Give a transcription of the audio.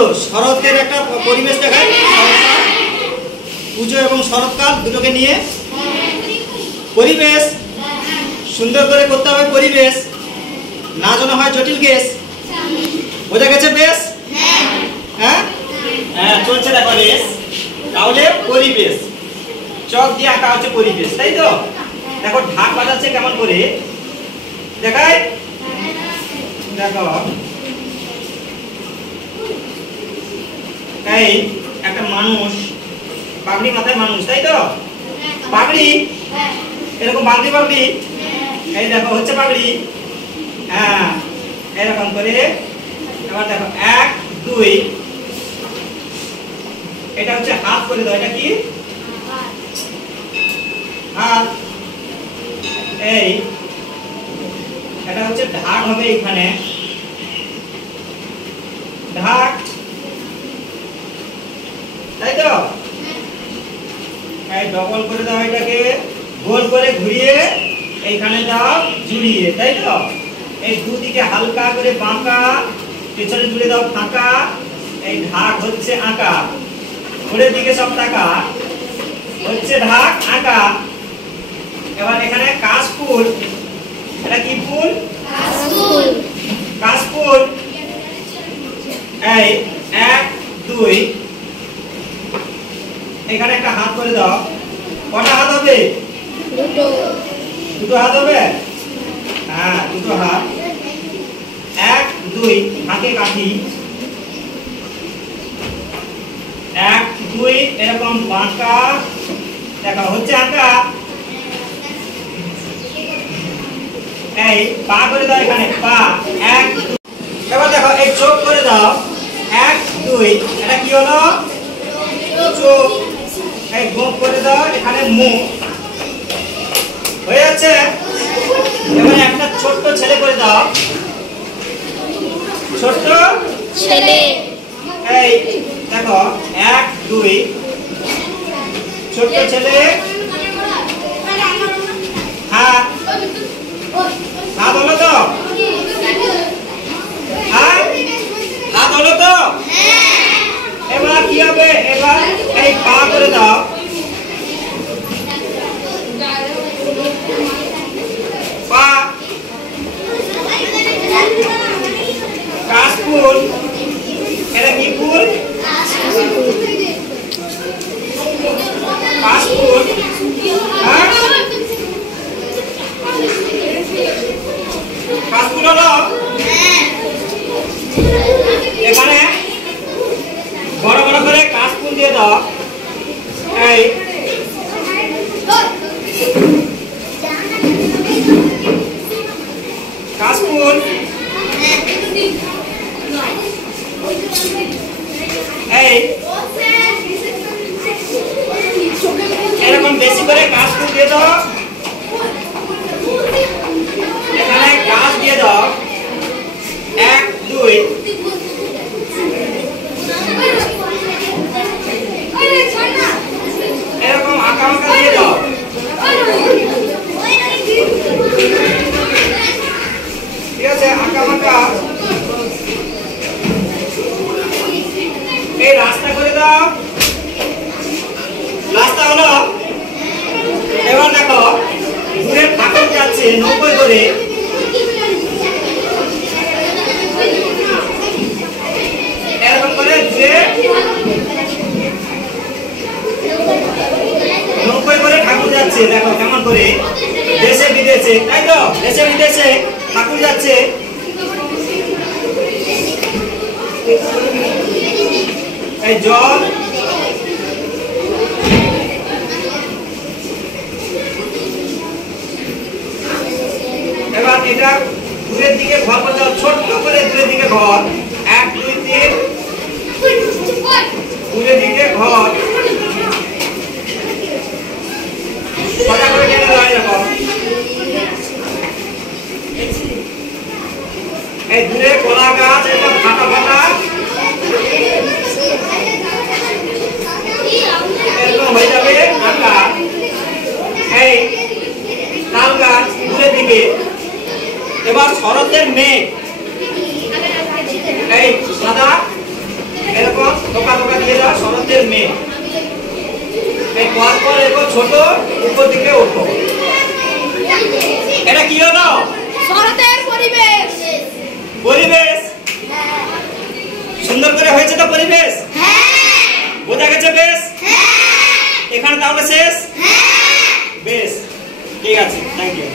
পুজো শরতের একটা পরিবেশ দেখায়। পুজো এবং শরৎকাল দুটোকে নিয়ে পরিবেশ সুন্দর করে করতে হবে। পরিবেশ না যেন হয় জটিল কেস। বোঝা গেছে বেশ? হ্যাঁ হ্যাঁ চলছে দেখো বেশ। তাহলে পরিবেশ চক দিয়ে আঁকা হচ্ছে পরিবেশ, তাই তো? দেখো ঢাক বাজাচ্ছে কেমন করে দেখায় দেখো। এই একটা মানুষ পাগড়ি মাথায় মানুষ, তাই তো? পাগড়ি এরকম বাগড়ি বাগড়ি এই দেখো হচ্ছে পাগড়ি। হ্যাঁ এরকম করে এবার দেখো 1 2 এটা হচ্ছে হাত করে দাও। এটা কি হাত। এই এটা হচ্ছে ঢাক হবে এখানে ঢাক, তাই তো? এই ডবল করে দাও, এটাকে গোল করে ঘুরিয়ে এইখানে দাও জুড়িয়ে, তাই তো? এই দুদিকে হালকা করে বাঁকা, পেছনে জুড়ে দাও ফাঁকা। এই ঢাক হচ্ছে আঁকা, ঘুরের দিকে সব টাকা হচ্ছে ঢাক আঁকা। এবার এখানে কাশফুল। এটা কি ফুল? কাশফুল। কাশফুল। এই 1 2 এখানে একটা হাত করে দাও। কটা হাত হবে? দুটো। দুটো হাত হবে? হ্যাঁ দুটো হাত। 1 2 হাতে কাঠি। 1 2 এরকম বাঁকা দেখো হচ্ছে আঁকা। এই পা করে দাও এখানে পা 1 2। এবার দেখো এই চোখ করে দাও 1 2 এটা কি হলো? চোখ। এই গোপ করে দাও এখানে মুখ হয়ে যাচ্ছে। এবার একটা ছোট্ট ছেলে করে দাও, ছোট্ট ছেলে। এই দেখো 1 2 ছোট্ট ছেলে। হাত হাত হলো তো? হাত হলো তো? এবার কি হবে? এবার এই পা করে দাও। পা। কাশফুল। এটা কি ফুল? কাশফুল। হ্যাঁ কাশফুল হলো। এখানে বড় বড় করে কাশফুল দিয়ে দাও। এই কাশফুল। এই এরকম বেশি করে কাশফুল দিয়ে দাও। এখানে গাছ দিয়ে দাও 1 2 এরকম আঁকা আঁকা দিয়ে দাও। ঠিক আছে আঁকা আঁকা। এই রাস্তা করে দাও। রাস্তা হলো। এবার দেখো দূরে ঠাকুর যাচ্ছে নৌকোয় করে। এরকম করে দূরে নৌকোয় করে ঠাকুর যাচ্ছে। দেখো কেমন করে দেশে বিদেশে, তাই তো? দেশে বিদেশে ঠাকুর যাচ্ছে। এই জল। এবার এটা দূরের দিকে ঘর করে দাও, ছোট্ট করে দূরের দিকে ঘর 1 2 3 দূরের দিকে ঘর। সোজা করে টেনে দাও এরকম। এই দূরে কলা গাছ একদম ফাটা ফাটা এরকম হয়ে যাবে আঁকা। এই তাল গাছ দূরের দিকে। এবার শরতের মেঘ। এই সাদা টোকা টোকা দিয়ে দাও শরতের মেঘ। এই পর পর এগো ছোট, উপর দিকে ওঠো। এটা কি হলো? শরতের পরিবেশ। পরিবেশ সুন্দর করে হয়েছে তো পরিবেশ? হ্যাঁ। বোঝা গেছে বেশ? হ্যাঁ। এখানে তাহলে শেষ? হ্যাঁ। বেশ, ঠিক আছে, থ্যাংক ইউ।